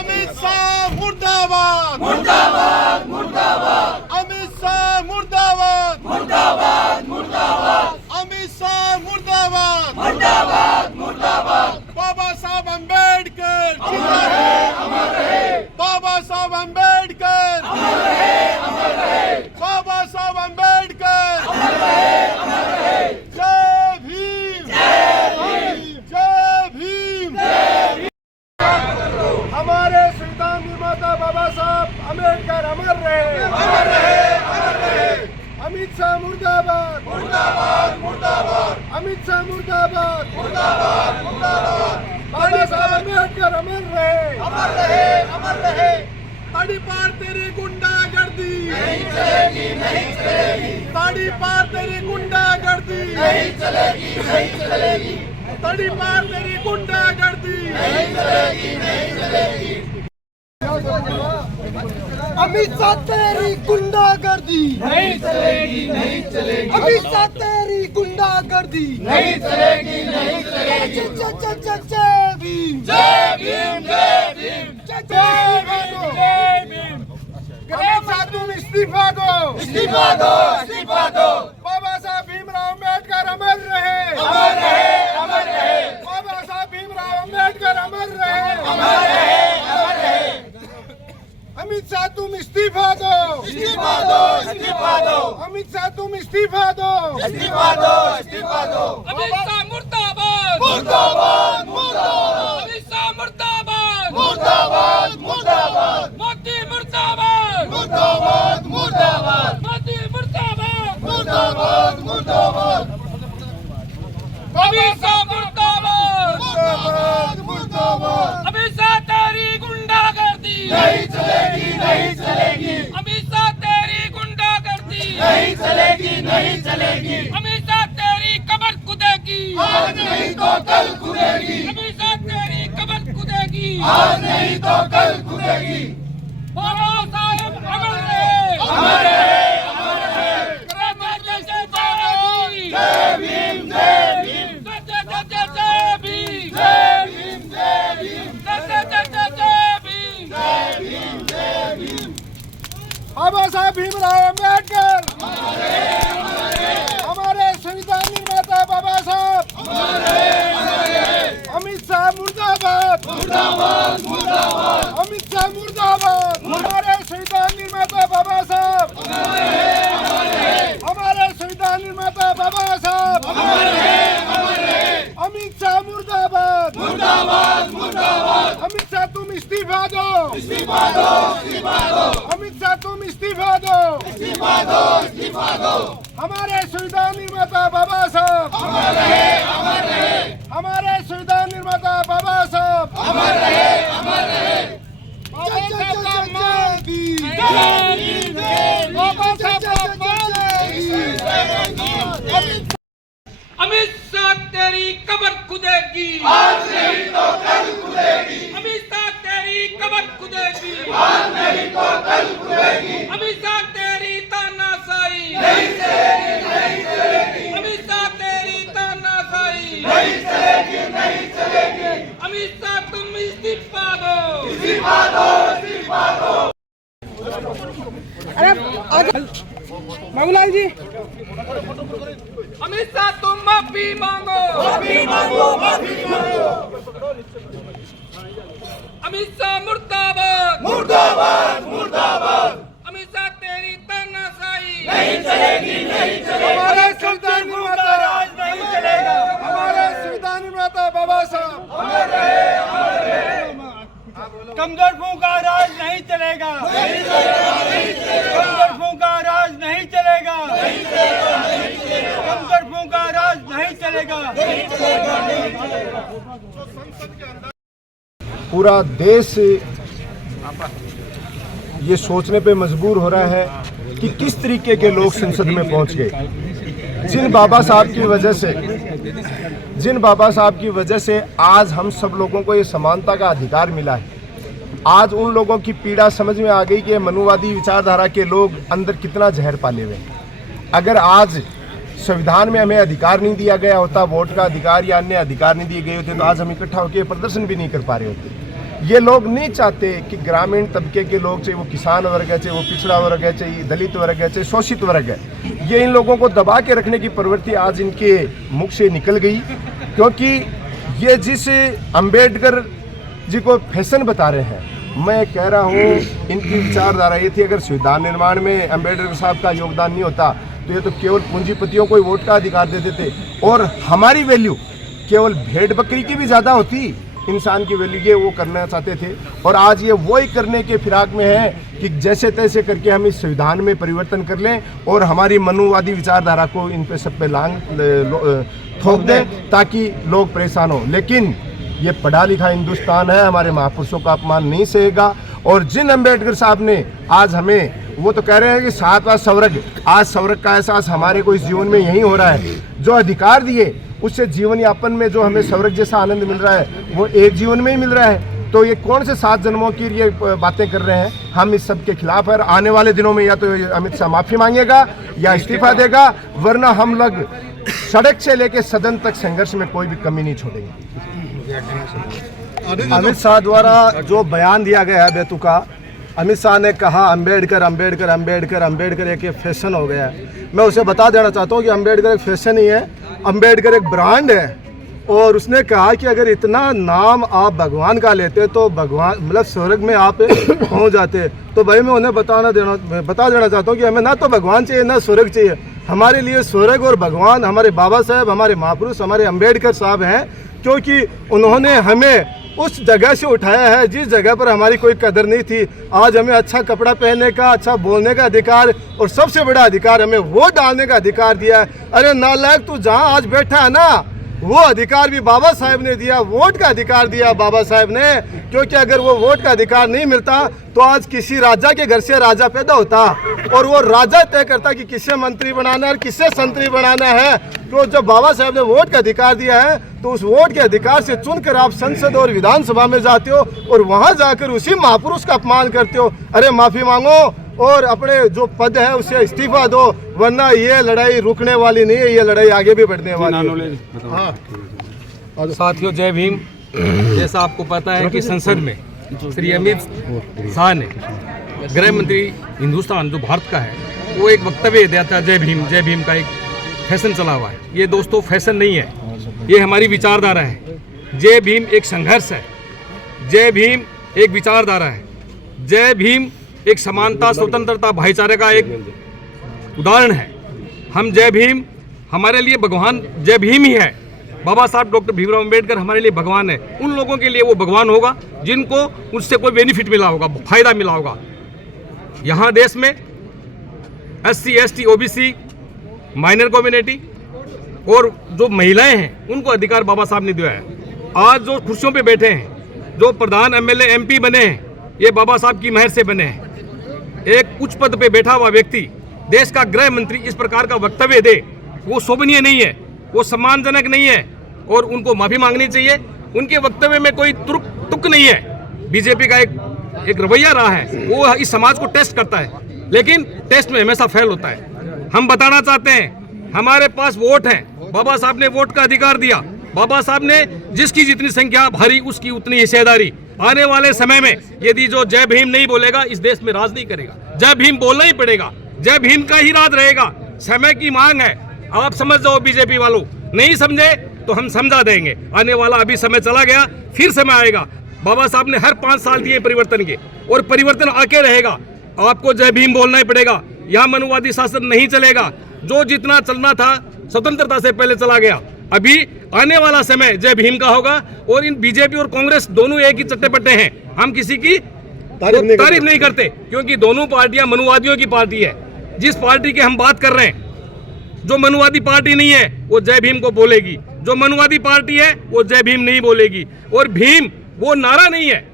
अमित शाह मुर्दाबाद मुर्दाबाद मुर्दाबाद अमित शाह मुर्दाबाद मुर्दाबाद मुर्दाबाद अमित शाह मुर्दाबाद मुर्दाबाद मुर्दाबाद बाबा साहब अम्बेडकर अमर रहे अमर रहे बाबा साहब अम्बेडकर अमर रहे अमर रहे बाबा साहब अम्बेडकर अमर रहे अमर रहे जय भीम जय भीम जय भीम जय भीम। हमारे संविधान निर्माता बाबा साहब अम्बेडकर अमर रहे अमर रहे अमर रहे अमित शाह मुर्दाबाद मुर्दाबाद मुर्दाबाद अमित शाह मुर्दाबाद मुर्दाबाद मुर्दाबाद बाबा साहब अम्बेडकर अमर रहे अमर रहे अमर रहे ताड़ी पार तेरी गुंडागर्दी नहीं चलेगी नहीं चलेगी ताड़ी पार तेरी गुंडागर्दी नहीं चलेगी नहीं चलेगी ताड़ी पार तेरी गुंडागर्दी नहीं चलेगी नहीं चलेगी अमित शाह तेरी गुंडागर्दी नहीं चलेगी नहीं चलेगी अमित शाह तेरी गुंडागर्दी नहीं चलेगी नहीं चलेगी जय भीम जय भीम जय भीम जय भीम जय भीम अमित शाह तुम इस्तीफा दो इस्तीफा दो इस्तीफा दो बाबा साहब भीमराव अम्बेडकर अमर रहे अमर रहे अमर रहे बाबा साहब भीमराव अम्बेडकर अमर रहे अमर रहे अमर रहे अमित शाह तुम इस्तीफा दो इस्तीफा दो इस्तीफा दो अमित शाह तुम इस्तीफा दो इस्तीफा दो इस्तीफा दो अमित शाह मुर्दाबाद मुर्दाबाद मुर्दाबाद अमित शाह मुर्दाबाद मुर्दाबाद मुर्दाबाद मोदी मुर्दाबाद मुर्दाबाद मुर्दाबाद मोदी मुर्दाबाद मुर्दाबाद मुर्दाबाद अमित शाह मुर्दाबाद मुर्दाबाद मुर्दाबाद अमित शाह तेरी गुंडागर्दी नहीं चलेगी नहीं चलेगी अमित शाह तेरी गुंडागर्दी नहीं चलेगी नहीं चलेगी अमित शाह तेरी कब्र खुदेगी आज नहीं तो कल खुदेगी अमित शाह तेरी कब्र खुदेगी आज नहीं तो कल खुदेगी बाबा साहेब अमर रहे अमर रहे अमर रहे जय भीम जय भीम जय भीम जय भीम जय भीम जय भीम जय भीम जय भीम जय भीम बाबा साहब भीमराव अम्बेडकर हमारे संविधान निर्माता बाबा साहब अमित शाह मुर्दाबाद मुर्दाबाद मुर्दाबाद अमित शाह मुर्दाबाद हमारे संविधान निर्माता बाबा साहब हमारे संविधान निर्माता बाबा साहब अमित शाह मुर्दाबाद मुर्दाबाद मुर्दाबाद अमित शाह तुम इस्तीफा दो इस्तीफा दो इस्तीफा दो अमित शाह तुम इस्तीफा दो इस्तीफा दो इस्तीफा दो हमारे संविधान निर्माता बाबा साहब अमर रहे अमर रहे हमारे संविधान निर्माता बाबा साहब अमर रहे अमर रहे जय भीम जय भीम जय बाबा साहब अमित शाह तेरी कब्र खुदेगी आज नहीं तो कल खुदेगी अमित शाह तेरी कब्र खुदेगी आज नहीं तो कल खुदेगी अमित शाह तेरी तानाशाही नहीं चलेगी नहीं चलेगी अमित शाह तेरी तानाशाही नहीं चलेगी नहीं चलेगी अमित शाह तुम इस्तीफा दो इस्तीफा दो इस्तीफा दो बाबूलाल जी अमित शाह तुम माफी मांगो माफी मांगो माफी मांगो अमित शाह मुर्दाबाद मुर्दाबाद मुर्दाबाद अमित शाह तेरी तानाशाही नहीं चलेगी नहीं चलेगी हमारे संविधान निर्माता राज नहीं चलेगा हमारे संविधान निर्माता बाबा साहब अमर रहे अमर रहे कमजोरों का राज नहीं चलेगा नहीं चलेगा नहीं चलेगा कमजोरों का राज नहीं चलेगा नहीं चलेगा नहीं चलेगा कमजोरों का राज नहीं चलेगा नहीं चलेगा नहीं चलेगा पूरा देश ये सोचने पे मजबूर हो रहा है कि किस तरीके के लोग संसद में पहुंच गए। जिन बाबा साहब की वजह से आज हम सब लोगों को ये समानता का अधिकार मिला है। आज उन लोगों की पीड़ा समझ में आ गई कि मनुवादी विचारधारा के लोग अंदर कितना जहर पाले हुए। अगर आज संविधान में हमें अधिकार नहीं दिया गया होता, वोट का अधिकार या अन्य अधिकार नहीं दिए गए होते, तो आज हम इकट्ठा होकर प्रदर्शन भी नहीं कर पा रहे होते। ये लोग नहीं चाहते कि ग्रामीण तबके के लोग, चाहे वो किसान वर्ग है, चाहे वो पिछड़ा वर्ग है, चाहे दलित वर्ग है, चाहे शोषित वर्ग है, ये इन लोगों को दबा के रखने की प्रवृत्ति आज इनके मुख से निकल गई। क्योंकि ये जिस अंबेडकर जी को फैशन बता रहे हैं, मैं कह रहा हूँ इनकी विचारधारा ये थी, अगर संविधान निर्माण में अंबेडकर साहब का योगदान नहीं होता तो ये तो केवल पूंजीपतियों को ही वोट का अधिकार दे देते और हमारी वैल्यू केवल भेड़ बकरी की भी ज़्यादा होती, इंसान की वैल्यू ये वो करना चाहते थे। और आज ये वही करने के फिराक में है कि जैसे तैसे करके हम इस संविधान में परिवर्तन कर लें और हमारी मनुवादी विचारधारा को इन पे सब पे थोप दें ताकि लोग परेशान हो। लेकिन ये पढ़ा लिखा हिंदुस्तान है, हमारे महापुरुषों का अपमान नहीं सहेगा। और जिन अंबेडकर साहब ने आज हमें, वो तो कह रहे हैं कि 7वां स्वर्ग, आज स्वर्ग का एहसास हमारे को इस जीवन में यही हो रहा है। जो अधिकार दिए उससे जीवन यापन में जो हमें स्वर्ग जैसा आनंद मिल रहा है वो एक जीवन में ही मिल रहा है। तो ये कौन से 7 जन्मों की ये बातें कर रहे हैं? हम इस सब के खिलाफ है। आने वाले दिनों में या तो अमित शाह माफी मांगेगा या इस्तीफा देगा, वरना हम लोग सड़क से लेकर सदन तक संघर्ष में कोई भी कमी नहीं छोड़ेंगे। अमित शाह द्वारा जो बयान दिया गया है बेतुका, अमित शाह ने कहा अंबेडकर अंबेडकर अंबेडकर अंबेडकर एक फैशन हो गया है। मैं उसे बता देना चाहता हूँ कि अंबेडकर एक फैशन ही है, अंबेडकर एक ब्रांड है। और उसने कहा कि अगर इतना नाम आप भगवान का लेते तो भगवान मतलब स्वर्ग में आप पहुँच जाते। तो भाई मैं उन्हें बता देना चाहता हूँ कि हमें ना तो भगवान चाहिए ना स्वर्ग चाहिए। हमारे लिए स्वर्ग और भगवान हमारे बाबा साहब, हमारे महापुरुष, हमारे अंबेडकर साहब हैं, क्योंकि उन्होंने हमें उस जगह से उठाया है जिस जगह पर हमारी कोई कदर नहीं थी। आज हमें अच्छा कपड़ा पहनने का, अच्छा बोलने का अधिकार और सबसे बड़ा अधिकार हमें वोट डालने का अधिकार दिया है। अरे नालायक, तू जहाँ आज बैठा है ना, वो अधिकार भी बाबा साहब ने दिया, वोट का अधिकार दिया बाबा साहब ने। क्योंकि अगर वो वोट का अधिकार नहीं मिलता तो आज किसी राजा के घर से राजा पैदा होता और वो राजा तय करता कि किसे मंत्री बनाना है और किसे संतरी बनाना है। तो जब बाबा साहब ने वोट का अधिकार दिया है तो उस वोट के अधिकार से चुनकर आप संसद और विधानसभा में जाते हो और वहां जाकर उसी महापुरुष का अपमान करते हो। अरे माफी मांगो और अपने जो पद है उसे इस्तीफा दो, वरना ये लड़ाई रुकने वाली नहीं है, ये लड़ाई आगे भी बढ़ने वाली है। हाँ साथियों, जय भीम। जैसा आपको पता है कि संसद में श्री अमित शाह ने, गृह मंत्री हिंदुस्तान जो भारत का है, वो एक वक्तव्य दिया था जय भीम का एक फैशन चला हुआ है। ये दोस्तों फैशन नहीं है, ये हमारी विचारधारा है। जय भीम एक संघर्ष है, जय भीम एक विचारधारा है, जय भीम एक समानता, स्वतंत्रता, भाईचारे का एक उदाहरण है। हम जय भीम, हमारे लिए भगवान जय भीम ही है। बाबा साहब डॉक्टर भीमराव अंबेडकर हमारे लिए भगवान है। उन लोगों के लिए वो भगवान होगा जिनको उससे कोई बेनिफिट मिला होगा, फायदा मिला होगा। यहाँ देश में SC ST OBC minor community और जो महिलाएं हैं उनको अधिकार बाबा साहब ने दिया है। आज जो कुर्सियों पे बैठे हैं, जो प्रधान MLA MP बने हैं, ये बाबा साहब की मेहर से बने हैं। एक उच्च पद पे बैठा हुआ व्यक्ति, देश का गृह मंत्री, इस प्रकार का वक्तव्य दे, वो शोभनीय नहीं है, वो सम्मानजनक नहीं है और उनको माफी मांगनी चाहिए। उनके वक्तव्य में कोई तुक नहीं है। बीजेपी का एक रवैया रहा है, वो इस समाज को टेस्ट करता है, लेकिन टेस्ट में हमेशा फेल होता है। हम बताना चाहते हैं, हमारे पास वोट है, बाबा साहब ने वोट का अधिकार दिया, बाबा साहब ने जिसकी जितनी संख्या भरी उसकी उतनी हिस्सेदारी। आने वाले समय में यदि जो जय भीम नहीं बोलेगा इस देश में राज नहीं करेगा। जय भीम बोलना ही पड़ेगा, जय भीम का ही राज रहेगा। समय की मांग है, आप समझ जाओ बीजेपी वालों, नहीं समझे तो हम समझा देंगे। आने वाला अभी समय चला गया, फिर समय आएगा। बाबा साहब ने हर 5 साल दिए परिवर्तन के और परिवर्तन आके रहेगा। आपको जय भीम बोलना ही पड़ेगा। यहाँ मनुवादी शासन नहीं चलेगा। जो जितना चलना था स्वतंत्रता से पहले चला गया। अभी आने वाला समय जय भीम का होगा। और इन बीजेपी और कांग्रेस दोनों एक ही चट्टे पट्टे हैं। हम किसी की तारीफ नहीं करते, क्योंकि दोनों पार्टियां मनुवादियों की पार्टी है। जिस पार्टी की हम बात कर रहे हैं, जो मनुवादी पार्टी नहीं है वो जय भीम को बोलेगी, जो मनुवादी पार्टी है वो जय भीम नहीं बोलेगी। और भीम वो नारा नहीं है,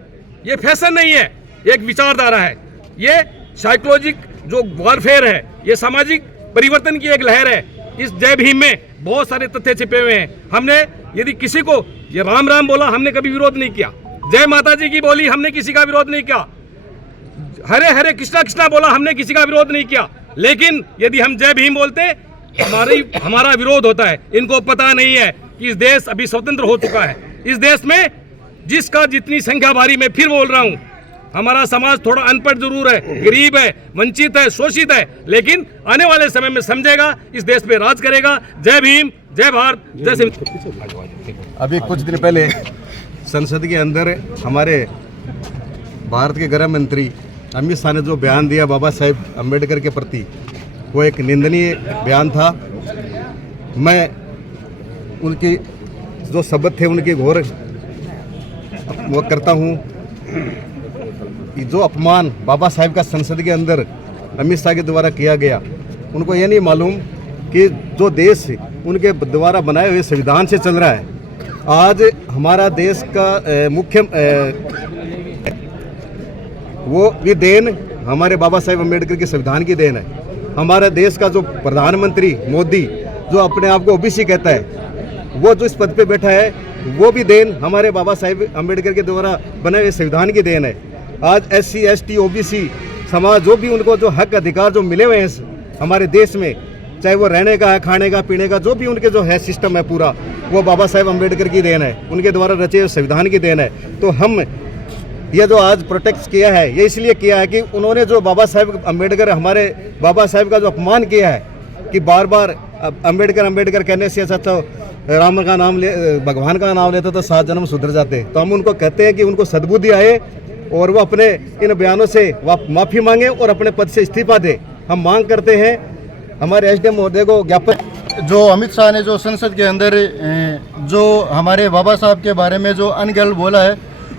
ये फैशन नहीं है, एक विचारधारा है। ये साइकोलॉजिक जो वॉरफेयर है, ये सामाजिक परिवर्तन की एक लहर है। इस जय भीम में बहुत सारे तथ्य छिपे हुए हैं। हमने यदि किसी को ये राम राम बोला, हमने कभी विरोध नहीं किया। जय माता जी की बोली, हमने किसी का विरोध नहीं किया। हरे हरे कृष्णा कृष्णा बोला, हमने किसी का विरोध नहीं किया। लेकिन यदि हम जय भीम बोलते हमारा विरोध होता है। इनको पता नहीं है कि इस देश अभी स्वतंत्र हो चुका है। इस देश में जिसका जितनी संख्या भारी, मैं फिर बोल रहा हूँ, हमारा समाज थोड़ा अनपढ़ जरूर है, गरीब है, वंचित है, शोषित है, लेकिन आने वाले समय में समझेगा, इस देश पे राज करेगा। जय भीम, जय भारत, जय सिंह। अभी कुछ दिन पहले संसद के अंदर हमारे भारत के गृह मंत्री अमित शाह ने जो बयान दिया बाबा साहेब अम्बेडकर के प्रति, वो एक निंदनीय बयान था। मैं उनकी जो शब्द थे उनकी घोर वो करता हूँ। जो अपमान बाबा साहेब का संसद के अंदर अमित शाह के द्वारा किया गया, उनको ये नहीं मालूम कि जो देश उनके द्वारा बनाए हुए संविधान से चल रहा है, आज हमारा देश का मुख्य वो भी देन हमारे बाबा साहेब अम्बेडकर के संविधान की देन है। हमारे देश का जो प्रधानमंत्री मोदी जो अपने आप को ओबीसी कहता है, वो जो इस पद पे बैठा है, वो भी देन हमारे बाबा साहेब अम्बेडकर के द्वारा बनाए हुए संविधान की देन है। आज SC ST OBC समाज जो भी उनको जो हक अधिकार जो मिले हुए हैं हमारे देश में, चाहे वो रहने का है, खाने का, पीने का, जो भी उनके जो है सिस्टम है पूरा, वो बाबा साहेब अम्बेडकर की देन है, उनके द्वारा रचे हुए संविधान की देन है। तो हम ये जो आज प्रोटेक्ट किया है, ये इसलिए किया है कि उन्होंने जो बाबा साहेब अम्बेडकर, हमारे बाबा साहेब का जो अपमान किया है कि बार बार अम्बेडकर कहने से अच्छा तो राम का नाम ले, भगवान का नाम लेते तो 7 जन्म सुधर जाते। तो हम उनको कहते हैं कि उनको सद्बुद्धि आए और वो अपने इन बयानों से माफ़ी मांगे और अपने पद से इस्तीफा दे। हम मांग करते हैं हमारे SDM महोदय को ज्ञापन। जो अमित शाह ने जो संसद के अंदर जो हमारे बाबा साहब के बारे में जो अनगढ़ बोला है,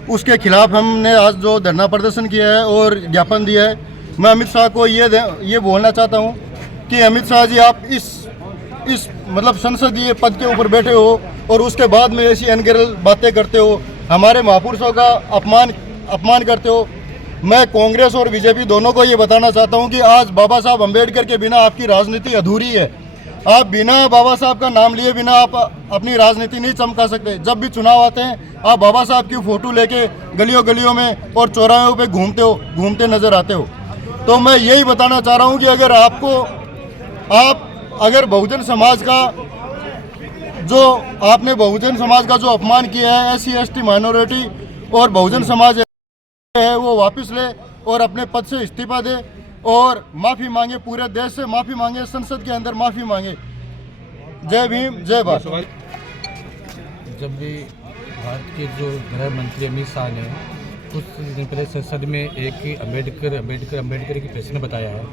उसके खिलाफ हमने आज जो धरना प्रदर्शन किया है और ज्ञापन दिया है। मैं अमित शाह को ये बोलना चाहता हूँ कि अमित शाह जी, आप इस मतलब संसदीय पद के ऊपर बैठे हो और उसके बाद में ऐसी अनगढ़ बातें करते हो, हमारे महापुरुषों का अपमान करते हो। मैं कांग्रेस और बीजेपी दोनों को ये बताना चाहता हूँ कि आज बाबा साहब अम्बेडकर के बिना आपकी राजनीति अधूरी है। आप बिना बाबा साहब का नाम लिए बिना आप अपनी राजनीति नहीं चमका सकते। जब भी चुनाव आते हैं, आप बाबा साहब की फ़ोटो लेके गलियों में और चौराहों पे घूमते नज़र आते हो। तो मैं यही बताना चाह रहा हूँ कि अगर बहुजन समाज का जो आपने बहुजन समाज का जो अपमान किया है, SC ST माइनॉरिटी और बहुजन समाज है, वो वापस ले और अपने पद से इस्तीफा दे और माफ़ी मांगे, पूरे देश से माफ़ी मांगे, संसद के अंदर माफ़ी मांगे। जय भीम, जय भारत। जब भी भारत के जो गृह मंत्री अमित शाह ने कुछ दिन पहले संसद में एक अम्बेडकर की प्रश्न बताया है,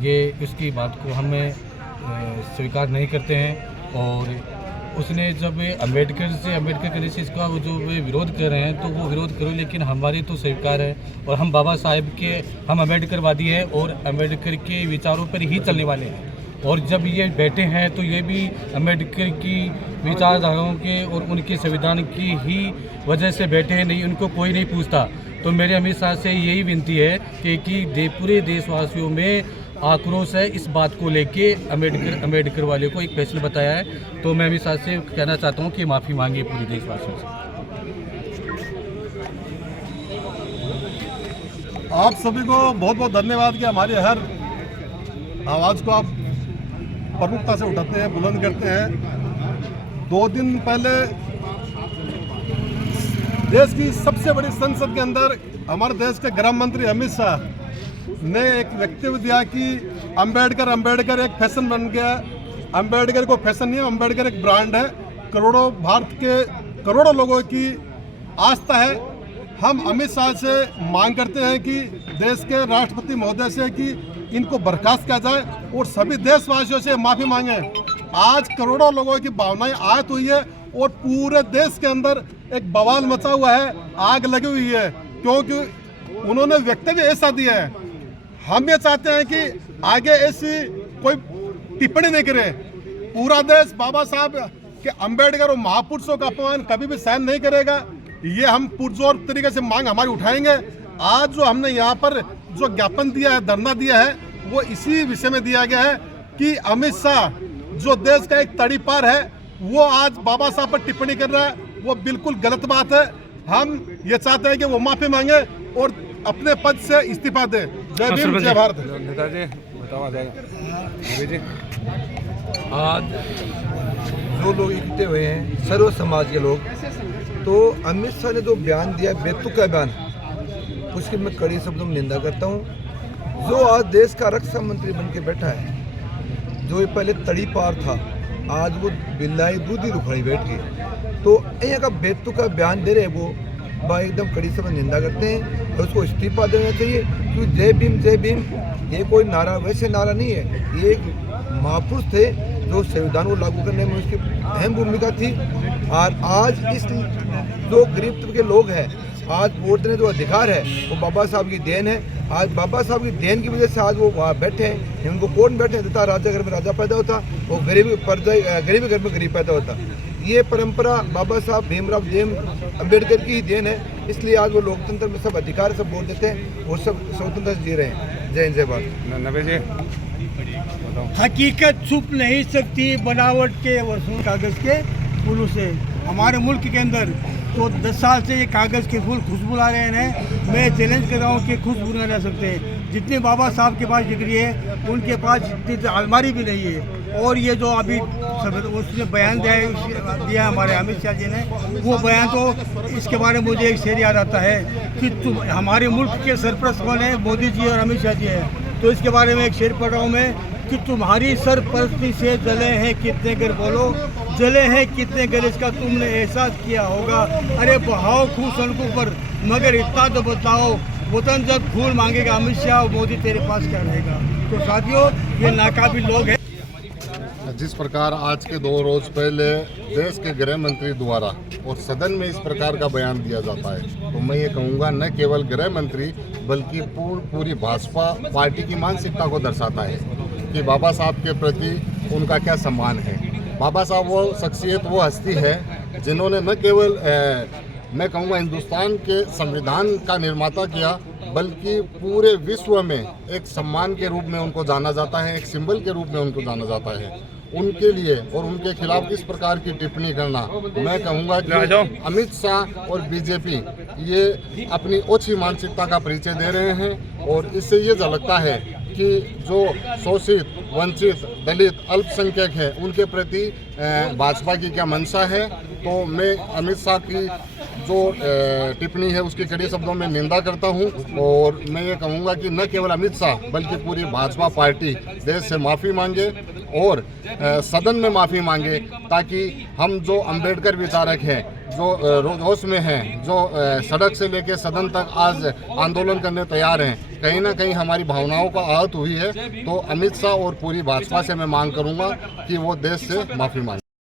ये उसकी बात को हम स्वीकार नहीं करते हैं। और उसने जब अम्बेडकर करने से इसका वो जो वे विरोध कर रहे हैं, तो वो विरोध करो, लेकिन हमारी तो स्वीकार है और हम बाबा साहेब के, हम अम्बेडकरवादी हैं और अम्बेडकर के विचारों पर ही चलने वाले हैं। और जब ये बैठे हैं तो ये भी अम्बेडकर की विचारधाराओं के और उनके संविधान की ही वजह से बैठे हैं, नहीं उनको कोई नहीं पूछता। तो मेरे अमित शाह से यही विनती है कि पूरे देशवासियों में आक्रोश है इस बात को लेके। अम्बेडकर वाले को एक प्रश्न बताया है, तो मैं अमित शाह से कहना चाहता हूँ कि माफ़ी मांगिए पूरे देशवासियों से। आप सभी को बहुत बहुत धन्यवाद कि हमारी हर आवाज़ को आप प्रमुखता से उठाते हैं, बुलंद करते हैं। 2 दिन पहले देश की सबसे बड़ी संसद के अंदर हमारे देश के गृह मंत्री अमित शाह ने एक वक्तव्य दिया कि अम्बेडकर एक फैशन बन गया। अम्बेडकर को फैशन नहीं है, अम्बेडकर एक ब्रांड है, भारत के करोड़ों लोगों की आस्था है। हम अमित शाह से मांग करते हैं कि देश के राष्ट्रपति महोदय से कि इनको बर्खास्त किया जाए और सभी देशवासियों से माफ़ी मांगे। आज करोड़ों लोगों की भावनाएं आहत हुई है और पूरे देश के अंदर एक बवाल मचा हुआ है, आग लगी हुई है, क्योंकि उन्होंने वक्तव्य ऐसा दिया है। हम ये चाहते हैं कि आगे ऐसी कोई टिप्पणी नहीं करे। पूरा देश बाबा साहब के अम्बेडकर और महापुरुषों का अपमान कभी भी सहन नहीं करेगा। ये हम पुरजोर तरीके से मांग हमारी उठाएंगे। आज जो हमने यहाँ पर जो ज्ञापन दिया है, धरना दिया है, वो इसी विषय में दिया गया है कि अमित शाह जो देश का एक तड़ीपार है, वो आज बाबा साहब पर टिप्पणी कर रहा है, वो बिल्कुल गलत बात है। हम ये चाहते हैं कि वो माफ़ी मांगे और अपने पद से इस्तीफा दे। जय भीम, जय भारत। आज जो लोग इकट्ठे हुए हैं, सर्व समाज के लोग, तो अमित शाह ने जो बयान दिया, बेतुका बयान, उसकी मैं कड़ी शब्दों में निंदा करता हूँ। जो आज देश का रक्षा मंत्री बन के बैठा है, जो ये पहले तड़ी पार था, आज वो बिल्लाई दूधी रुखाई बैठ गई, तो यहाँ का बेतुका बयान दे रहे वो भाई एकदम कड़ी से निंदा करते हैं और उसको इस्तीफा देना चाहिए। क्योंकि जय भीम ये कोई नारा वैसे नारा नहीं है, ये एक महापुरुष थे जो संविधान को लागू करने में उसकी अहम भूमिका थी। और आज इस जो गरीब तबके के लोग हैं, आज वोट देने जो अधिकार है वो बाबा साहब की देन है। आज बाबा साहब की देन की वजह से आज वो वहाँ बैठे हैं। उनको कौन बैठने देता? राजा घर में राजा पैदा होता, वो गरीब घर में गरीब पैदा होता। ये परंपरा बाबा साहब भीमराव अम्बेडकर की ही देन है। इसलिए आज वो लोकतंत्र में सब अधिकार सब वोट देते हैं और सब स्वतंत्र जी रहे हैं। जय हिंद जय भारत। हकीकत छुप नहीं सकती बनावट के वसूल कागज के फूलों से। हमारे मुल्क के अंदर तो 10 साल से ये कागज़ के फूल खुशबू ला रहे हैं। मैं चैलेंज कर रहा हूँ कि खुशबू नहीं ला सकते। जितने बाबा साहब के पास डिग्री है उनके पास इतनी अलमारी भी नहीं है। और ये जो अभी उसने बयान दिया हमारे अमित शाह जी ने, वो बयान तो इसके बारे में मुझे एक शेर याद आता है कि तुम हमारे मुल्क के सरपरस्त कौन है? मोदी जी और अमित शाह जी हैं। तो इसके बारे में एक शेर पढ़ रहा हूँ मैं कि तुम्हारी सरपरस्ती से जले हैं कितने घर, बोलो जले हैं कितने घर, इसका तुमने एहसास किया होगा। अरे बहाओ खून सड़कों पर, मगर इतना तो बताओ वतन जब खून मांगेगा अमित शाह और मोदी तेरे पास क्या रहेगा? तो साथियों, ये नाकाबिल लोग हैं। जिस प्रकार आज के 2 रोज पहले देश के गृह मंत्री द्वारा और सदन में इस प्रकार का बयान दिया जाता है, तो मैं ये कहूँगा न केवल गृह मंत्री बल्कि पूरी भाजपा पार्टी की मानसिकता को दर्शाता है कि बाबा साहब के प्रति उनका क्या सम्मान है। बाबा साहब वो शख्सियत, वो हस्ती है जिन्होंने न केवल मैं कहूँगा हिंदुस्तान के संविधान का निर्माता किया, बल्कि पूरे विश्व में एक सम्मान के रूप में उनको जाना जाता है, एक सिंबल के रूप में उनको जाना जाता है। उनके लिए और उनके खिलाफ इस प्रकार की टिप्पणी करना, मैं कहूँगा कि अमित शाह और बीजेपी ये अपनी ओछी मानसिकता का परिचय दे रहे हैं। और इससे ये झलकता है कि जो शोषित, वंचित, दलित, अल्पसंख्यक है उनके प्रति भाजपा की क्या मंशा है। तो मैं अमित शाह की जो टिप्पणी है उसकी कड़े शब्दों में निंदा करता हूं। और मैं ये कहूँगा कि न केवल अमित शाह बल्कि पूरी भाजपा पार्टी देश से माफ़ी मांगे और सदन में माफ़ी मांगे, ताकि हम जो अम्बेडकर विचारक हैं, जो रोष में हैं, जो सड़क से लेकर सदन तक आज आंदोलन करने तैयार हैं, कहीं ना कहीं हमारी भावनाओं का आहत हुई है। तो अमित शाह और पूरी भाजपा से मैं मांग करूंगा कि वो देश से माफ़ी मांगे।